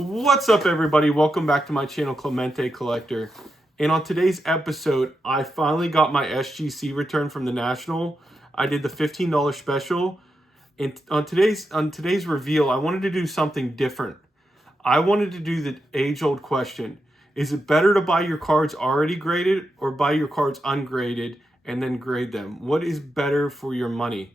What's up, everybody? Welcome back to my channel, Clemente Collector. And on today's episode, I finally got my SGC return from the National. I did the $15 special. And on today's reveal, I wanted to do something different. I wanted to do the age-old question. Is it better to buy your cards already graded or buy your cards ungraded and then grade them? What is better for your money?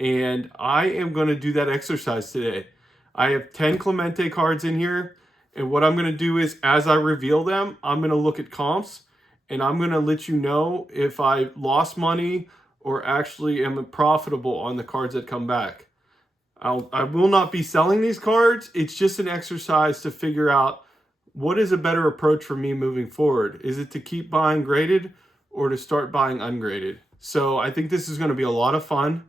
And I am going to do that exercise today. I have 10 Clemente cards in here, and what I'm going to do is, as I reveal them, I'm going to look at comps, and I'm going to let you know if I lost money or actually am profitable on the cards that come back. I will not be selling these cards. It's just an exercise to figure out what is a better approach for me moving forward. Is it to keep buying graded or to start buying ungraded? So I think this is going to be a lot of fun.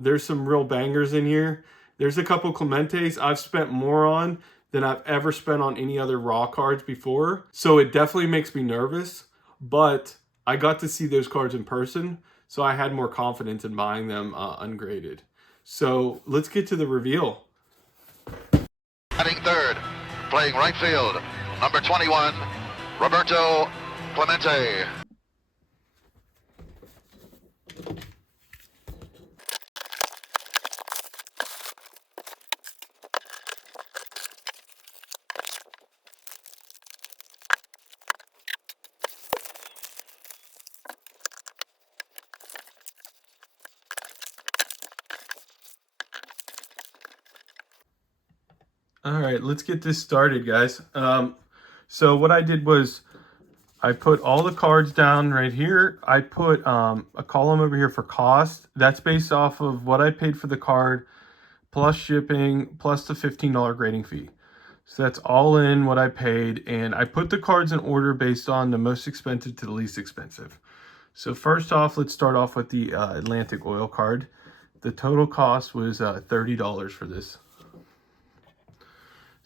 There's some real bangers in here. There's a couple Clementes I've spent more on than I've ever spent on any other raw cards before. So it definitely makes me nervous, but I got to see those cards in person, so I had more confidence in buying them ungraded. So let's get to the reveal. Batting third, playing right field, number 21, Roberto Clemente. All right, let's get this started, guys. So what I did was I put all the cards down right here. I put a column over here for cost. That's based off of what I paid for the card, plus shipping, plus the $15 grading fee. So that's all in what I paid. And I put the cards in order based on the most expensive to the least expensive. So first off, let's start off with the Atlantic Oil card. The total cost was $30 for this.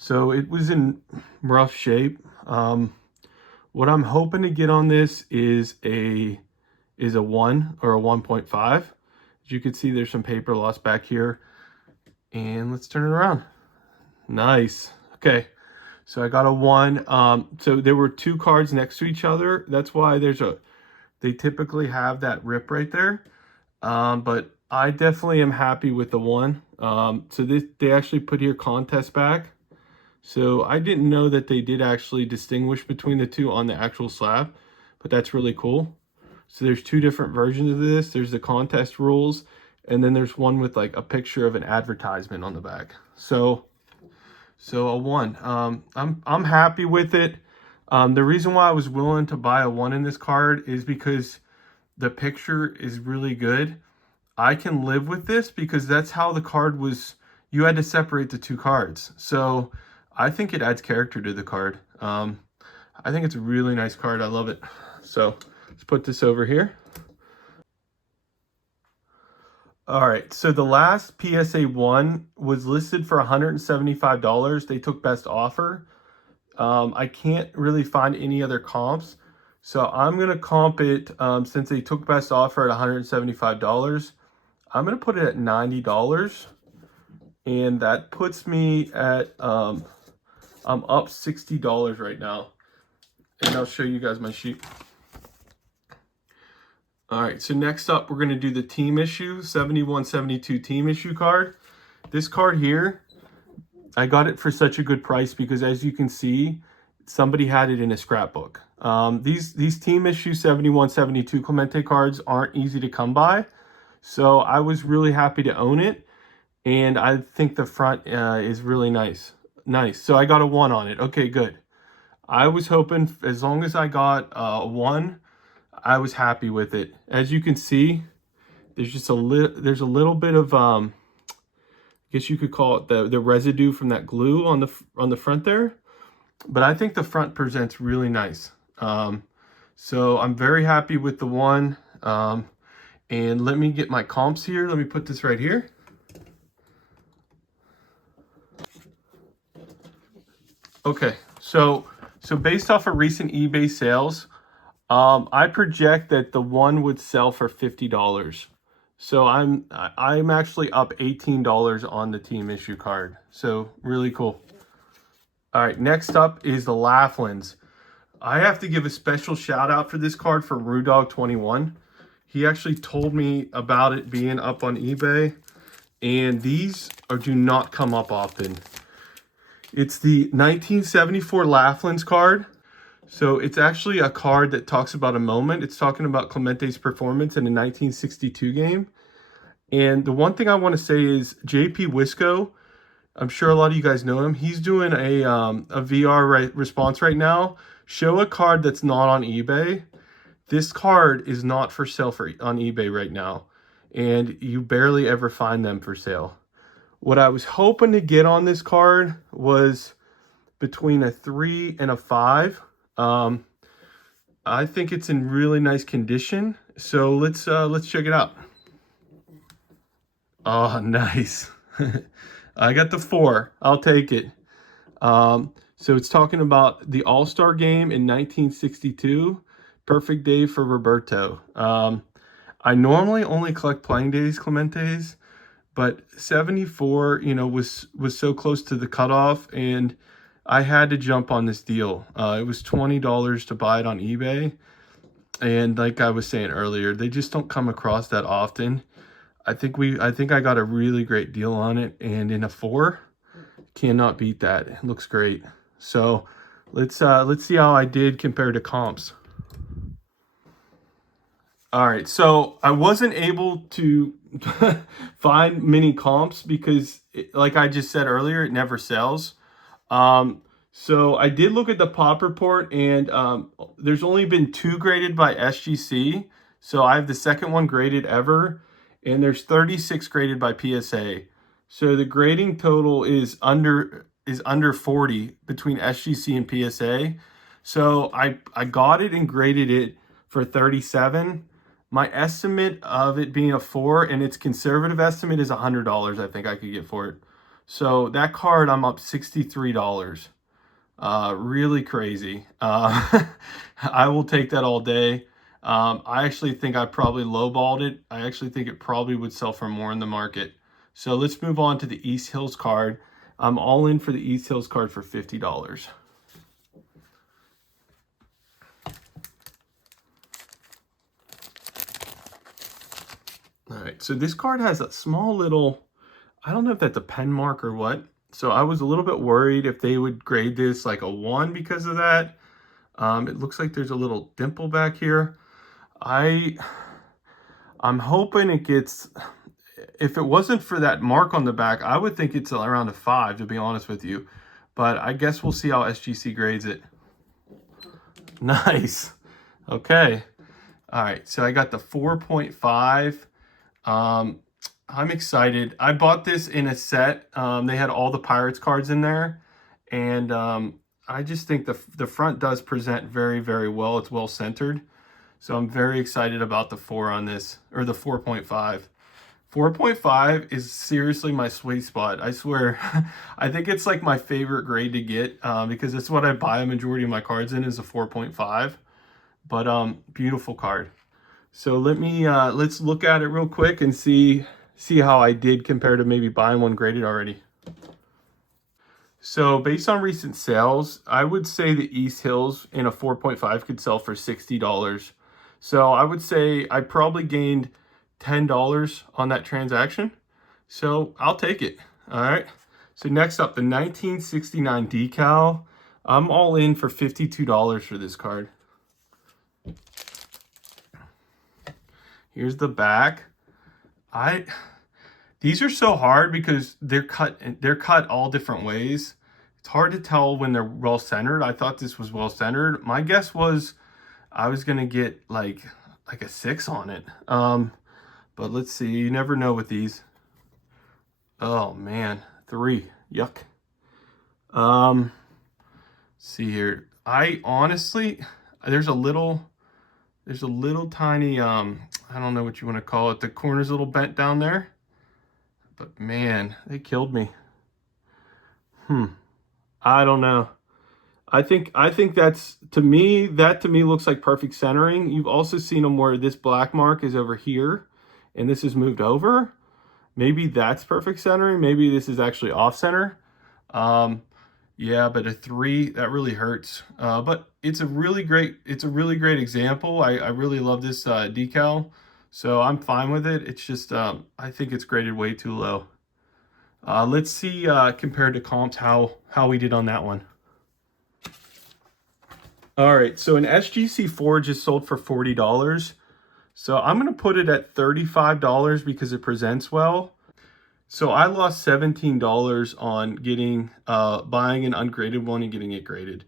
So it was in rough shape. What I'm hoping to get on this is a 1 or a 1.5. As you can see, there's some paper loss back here. And let's turn it around. Nice. Okay. So I got a 1. So there were 2 cards next to each other. That's why they typically have that rip right there. But I definitely am happy with the 1. So they actually put here contest back. So I didn't know that they did actually distinguish between the two on the actual slab, but that's really cool. So there's 2 different versions of this. There's the contest rules, and then there's one with like a picture of an advertisement on the back. So a 1. I'm happy with it. The reason why I was willing to buy a 1 in this card is because the picture is really good. I can live with this because that's how the card was. You had to separate the 2 cards. So I think it adds character to the card. I think it's a really nice card. I love it. So let's put this over here. All right, so the last PSA 1 was listed for $175. They took best offer. I can't really find any other comps. So I'm going to comp it, since they took best offer at $175. I'm going to put it at $90. And that puts me at, I'm up $60 right now. And I'll show you guys my sheet. All right, so next up, we're going to do the team issue, 71-72 team issue card. This card here, I got it for such a good price because, as you can see, somebody had it in a scrapbook. These team issue 71-72 Clemente cards aren't easy to come by. So I was really happy to own it. And I think the front is really nice. So I got a 1 on it. Okay, good. I was hoping as long as I got a 1, I was happy with it. As you can see, there's just a little bit of I guess you could call it the residue from that glue on the front there. But I think the front presents really nice. So I'm very happy with the 1. And let me get my comps here. Let me put this right here. Okay, so based off of recent eBay sales, I project that the 1 would sell for $50. So I'm actually up $18 on the team issue card. So really cool. All right, next up is the Laughlins. I have to give a special shout out for this card from Rudog21. He actually told me about it being up on eBay, and do not come up often. It's the 1974 Laughlins card. So it's actually a card that talks about a moment. It's talking about Clemente's performance in a 1962 game. And the one thing I want to say is JP Wisco, I'm sure a lot of you guys know him. He's doing a VR response right now. Show a card that's not on eBay. This card is not for sale on eBay right now. And you barely ever find them for sale. What I was hoping to get on this card was between a 3 and a 5. I think it's in really nice condition. So let's check it out. Oh, nice. I got the 4. I'll take it. So it's talking about the All-Star game in 1962. Perfect day for Roberto. I normally only collect playing days, Clementes, but 74, was so close to the cutoff, and I had to jump on this deal. It was $20 to buy it on eBay, and like I was saying earlier, they just don't come across that often. I think I got a really great deal on it, and in a 4, cannot beat that. It looks great. So let's see how I did compared to comps. All right, so I wasn't able to find many comps because, like I just said earlier, it never sells. So I did look at the pop report, and there's only been 2 graded by SGC. So I have the second one graded ever, and there's 36 graded by PSA. So the grading total is under 40 between SGC and PSA. So I got it and graded it for 37. My estimate of it being a 4, and its conservative estimate is $100. I think I could get for it. So that card, I'm up $63. Really crazy. I will take that all day. I actually think I probably lowballed it. I actually think it probably would sell for more in the market. So let's move on to the East Hills card. I'm all in for the East Hills card for $50. All right, so this card has a small little, I don't know if that's a pen mark or what. So I was a little bit worried if they would grade this like a 1 because of that. It looks like there's a little dimple back here. I'm hoping it gets, if it wasn't for that mark on the back, I would think it's around a 5, to be honest with you. But I guess we'll see how SGC grades it. Nice. Okay. All right, so I got the 4.5. I'm excited. I bought this in a set. They had all the Pirates cards in there, and I just think the front does present very, very well. It's well centered, so I'm very excited about the 4 on this, or the 4.5. 4.5 is seriously my sweet spot. I swear. I think it's like my favorite grade to get because it's what I buy a majority of my cards in is a 4.5. But beautiful card. So let's look at it real quick and see how I did compared to maybe buying one graded already. So based on recent sales, I would say the East Hills in a 4.5 could sell for $60. So I would say I probably gained $10 on that transaction. So I'll take it. All right. So next up, the 1969 decal. I'm all in for $52 for this card. Here's the back. These are so hard because they're cut all different ways. It's hard to tell when they're well centered. I thought this was well centered. My guess was I was gonna get like a 6 on it. But let's see. You never know with these. Oh man, 3. Yuck. See here. I honestly, there's a little tiny I don't know what you want to call it. The corner's a little bent down there. But man, they killed me. I don't know. I think that to me looks like perfect centering. You've also seen them where this black mark is over here and this is moved over. Maybe that's perfect centering. Maybe this is actually off center. Yeah, but a 3, that really hurts. But it's a really great example. I really love this decal, so I'm fine with it. It's just I think it's graded way too low. Let's see compared to comps how we did on that one. All right, so an SGC 4 just sold for $40. So I'm gonna put it at $35 because it presents well. So I lost $17 on getting buying an ungraded one and getting it graded.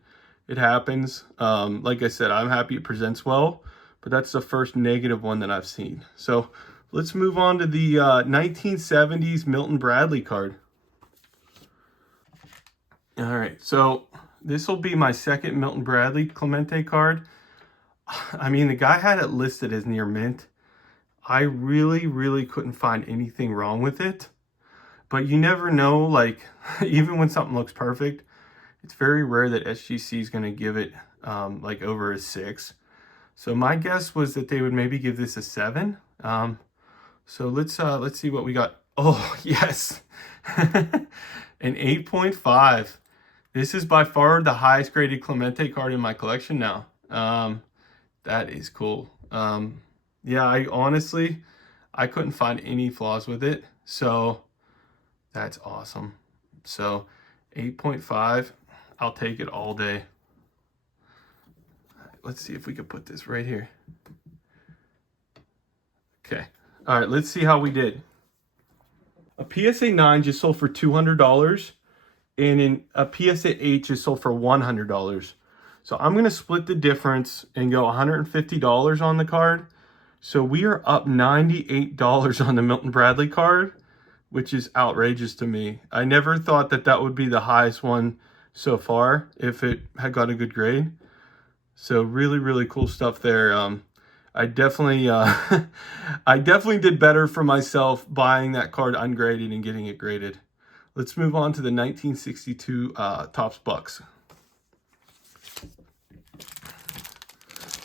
It happens. Like I said, I'm happy it presents well, but that's the first negative one that I've seen. So let's move on to the 1970s Milton Bradley card. All right, so this will be my second Milton Bradley Clemente card. I mean, the guy had it listed as near mint. I really couldn't find anything wrong with it. But you never know, like, even when something looks perfect, it's very rare that SGC is going to give it like over a 6. So my guess was that they would maybe give this a 7. So let's see what we got. Oh, yes. An 8.5. This is by far the highest graded Clemente card in my collection now. That is cool. Yeah, I honestly couldn't find any flaws with it. So that's awesome. So 8.5, I'll take it all day. Let's see if we could put this right here. Okay. All right, let's see how we did. A PSA 9 just sold for $200, and a PSA 8 just sold for $100. So I'm going to split the difference and go $150 on the card. So we are up $98 on the Milton Bradley card, which is outrageous to me. I never thought that that would be the highest one so far if it had got a good grade. So really cool stuff there. I definitely I definitely did better for myself buying that card ungraded and getting it graded. Let's move on to the 1962 Topps Bucks.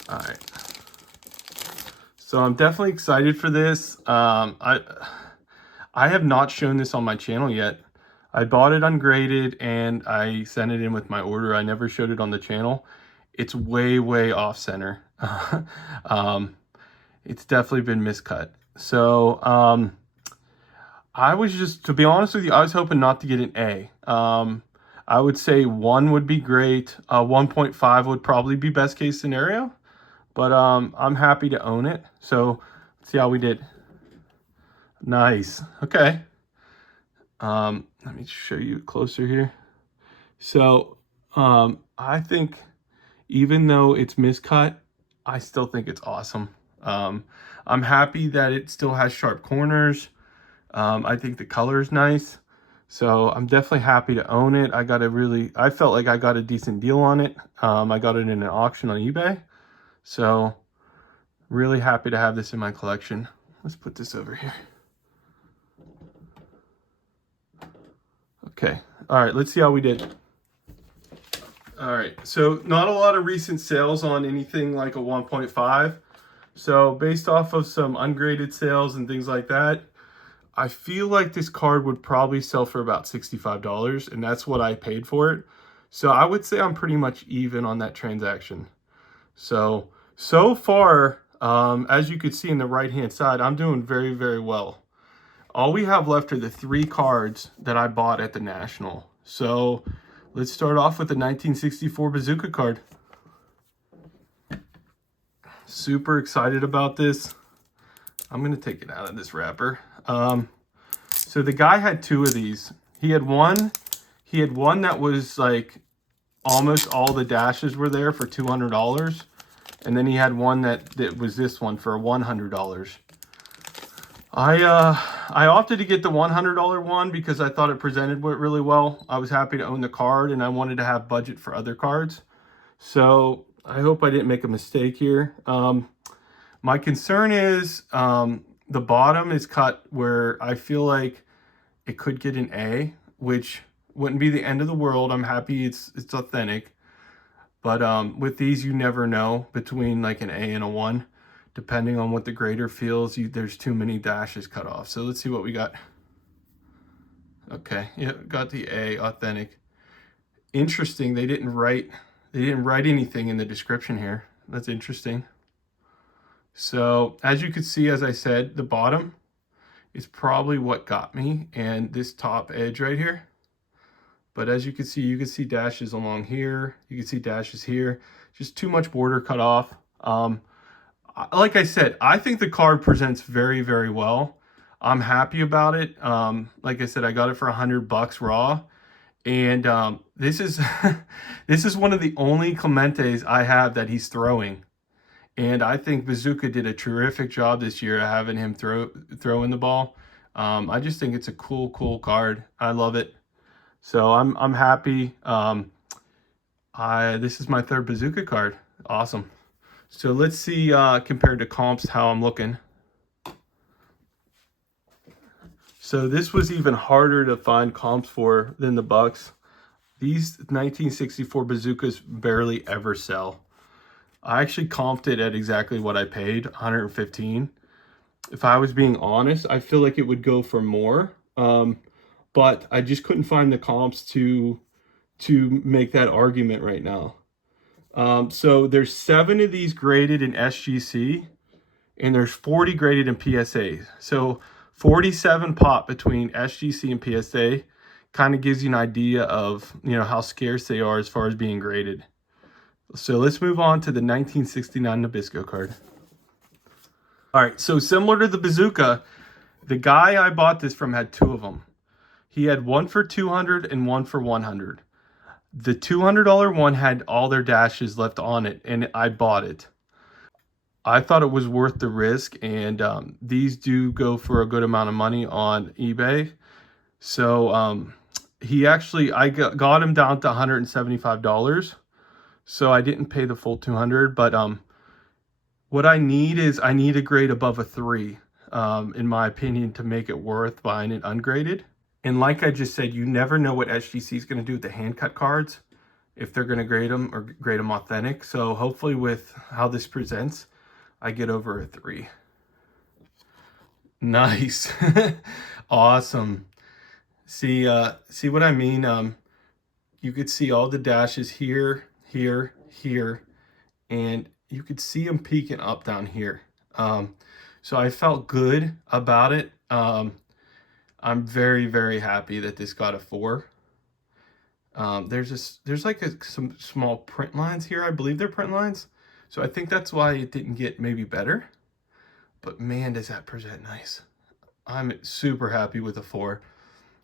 All right. So I'm definitely excited for this. I have not shown this on my channel yet. I bought it ungraded and I sent it in with my order. I never showed it on the channel. It's way off center. It's definitely been miscut. So I was just, to be honest with you, I was hoping not to get an A. I would say 1 would be great. 1.5 would probably be best case scenario. But I'm happy to own it. So let's see how we did. Nice. Okay. Let me show you closer here. So I think even though it's miscut, I still think it's awesome. I'm happy that it still has sharp corners. I think the color is nice. So I'm definitely happy to own it. I felt like I got a decent deal on it. I got it in an auction on eBay. So really happy to have this in my collection. Let's put this over here. Okay. All right, let's see how we did. All right, so not a lot of recent sales on anything like a 1.5. So based off of some ungraded sales and things like that, I feel like this card would probably sell for about $65, and that's what I paid for it. So I would say I'm pretty much even on that transaction. So far, as you could see in the right-hand side, I'm doing very well. All we have left are the 3 cards that I bought at the National. So let's start off with the 1964 Bazooka card. Super excited about this. I'm going to take it out of this wrapper. So the guy had 2 of these. He had one that was like almost all the dashes were there for $200. And then he had one that was this one for $100. I opted to get the $100 one because I thought it presented really well. I was happy to own the card and I wanted to have budget for other cards. So I hope I didn't make a mistake here. My concern is the bottom is cut where I feel like it could get an A, which wouldn't be the end of the world. I'm happy it's authentic. But with these, you never know between like an A and a 1. Depending on what the grader feels, there's too many dashes cut off. So let's see what we got. Okay, yeah, got the A, authentic. Interesting, they didn't write anything in the description here. That's interesting. So as you can see, as I said, the bottom is probably what got me, and this top edge right here. But as you can see dashes along here. You can see dashes here. Just too much border cut off. Like I said, I think the card presents very, very well. I'm happy about it. Like I said, I got it for $100 raw. And this is this is one of the only Clementes I have that he's throwing. And I think Bazooka did a terrific job this year having him throwing the ball. I just think it's a cool card. I love it. So I'm happy. This is my third Bazooka card. Awesome. So let's see compared to comps how I'm looking. So this was even harder to find comps for than the Bucks. These 1964 Bazookas barely ever sell. I actually comped it at exactly what I paid, $115. If I was being honest, I feel like it would go for more. But I just couldn't find the comps to make that argument right now. So there's 7 of these graded in SGC, and there's 40 graded in PSA. So 47 pop between SGC and PSA kind of gives you an idea of, how scarce they are as far as being graded. So let's move on to the 1969 Nabisco card. All right, so similar to the Bazooka, the guy I bought this from had 2 of them. He had one for $200 and one for $100. The $200 one had all their dashes left on it, and I bought it. I thought it was worth the risk, and these do go for a good amount of money on eBay. So I got him down to $175. So I didn't pay the full $200, but what I need a grade above a 3, in my opinion, to make it worth buying it ungraded. And like I just said, you never know what SGC is going to do with the hand cut cards, if they're going to grade them or grade them authentic. So hopefully with how this presents, I get over a 3. Nice. Awesome. See what I mean? You could see all the dashes here, here, here, and you could see them peeking up down here. So I felt good about it. I'm very, very happy that this got a 4. There's like some small print lines here. I believe they're print lines. So I think that's why it didn't get maybe better. But man, does that present nice. I'm super happy with a 4.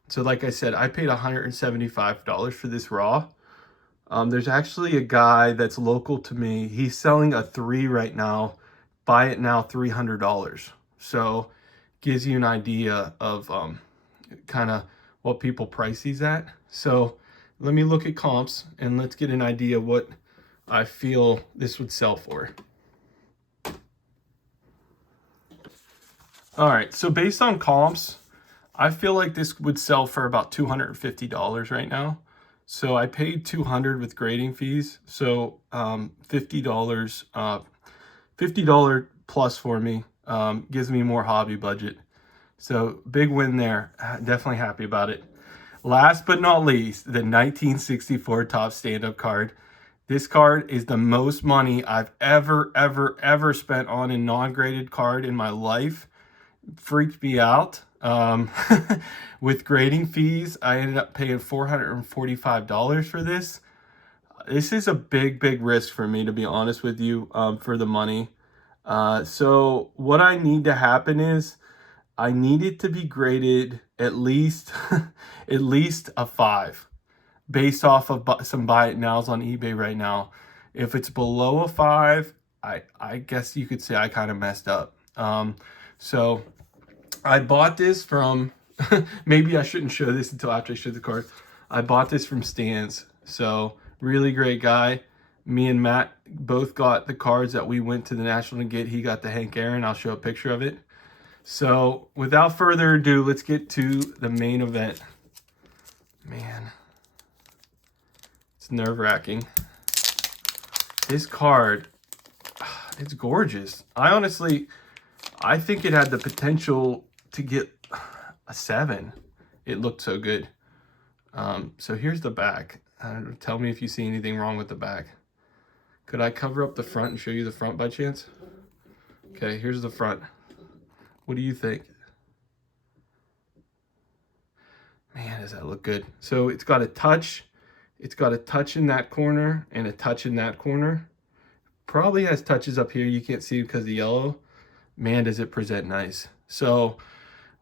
So like I said, I paid $175 for this raw. There's actually a guy that's local to me. He's selling a 3 right now. Buy it now, $300. So gives you an idea of kind of what people price these at. So let me look at comps and let's get an idea what I feel this would sell for. All right, so based on comps, I feel like this would sell for about $250 right now. So I paid $200 with grading fees. So $50 plus for me, gives me more hobby budget. So big win there. Definitely happy about it. Last but not least, the 1964 Top Stand-Up card. This card is the most money I've ever spent on a non-graded card in my life. Freaked me out. With grading fees, I ended up paying $445 for this. This is a big risk for me, to be honest with you, for the money. So what I need to happen is I need it to be graded at least at least a 5 based off of some buy it nows on eBay right now. If it's below a 5, I guess you could say I kind of messed up. So I bought this from maybe I shouldn't show this until after I show the card. I bought this from Stan's. So really great guy. Me and Matt both got the cards that we went to the National to get. He got the Hank Aaron. I'll show a picture of it. So without further ado, let's get to the main event. Man, it's nerve-wracking. This card, it's gorgeous. I think it had the potential to get a 7. It looked so good. So here's the back. Tell me if you see anything wrong with the back. Could I cover up the front and show you the front by chance? Okay, here's the front. What do you think? Man, does that look good. So it's got a touch. It's got a touch in that corner and a touch in that corner. Probably has touches up here. You can't see because of the yellow. Man, does it present nice. So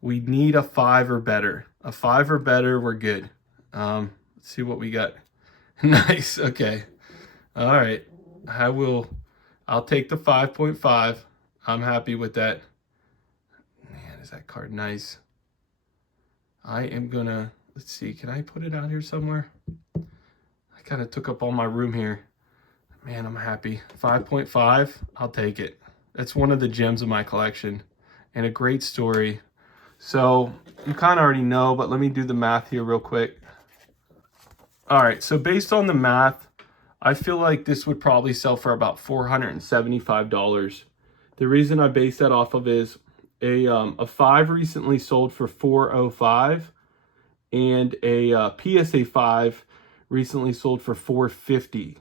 we need a 5 or better. A 5 or better, we're good. Let's see what we got. Nice, okay. All right, I'll take the 5.5. I'm happy with that. Man, is that card nice. I am gonna, let's see, can I put it out here somewhere? I kind of took up all my room here. Man, I'm happy. 5.5, I'll take it. That's one of the gems of my collection and a great story. So you kind of already know, but let me do the math here real quick. All right, so based on the math, I feel like this would probably sell for about $475. The reason I base that off of is a 5 recently sold for $405, and a PSA 5 recently sold for $450.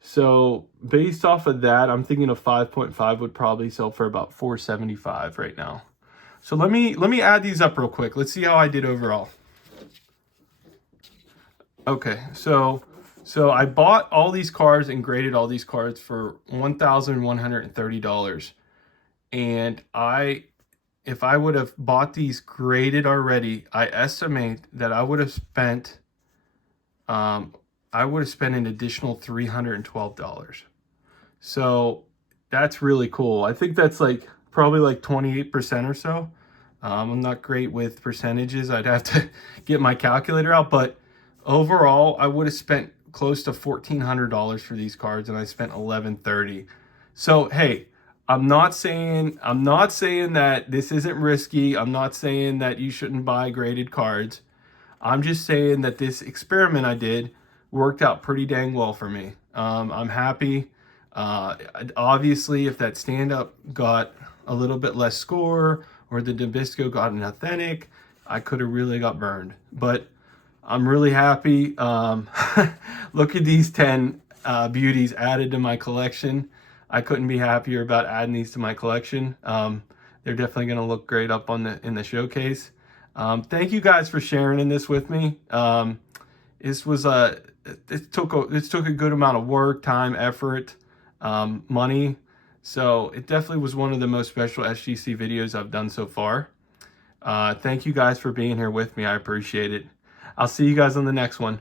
So based off of that, I'm thinking a 5.5 would probably sell for about $475 right now. So let me add these up real quick. Let's see how I did overall. Okay, so I bought all these cards and graded all these cards for $1,130. And if I would have bought these graded already, I estimate that I would have spent an additional $312. So that's really cool. I think that's probably 28% or so. I'm not great with percentages. I'd have to get my calculator out, but overall, I would have spent close to $1,400 for these cards, and I spent $1,130. So hey, I'm not saying that this isn't risky. I'm not saying that you shouldn't buy graded cards. I'm just saying that this experiment I did worked out pretty dang well for me. I'm happy. Obviously, if that stand-up got a little bit less score or the Nabisco got an authentic, I could have really got burned. But I'm really happy. Look at these 10 beauties added to my collection. I couldn't be happier about adding these to my collection. They're definitely going to look great up in the showcase. Thank you guys for sharing in this with me. This took a good amount of work, time, effort, money. So it definitely was one of the most special SGC videos I've done so far. Thank you guys for being here with me. I appreciate it. I'll see you guys on the next one.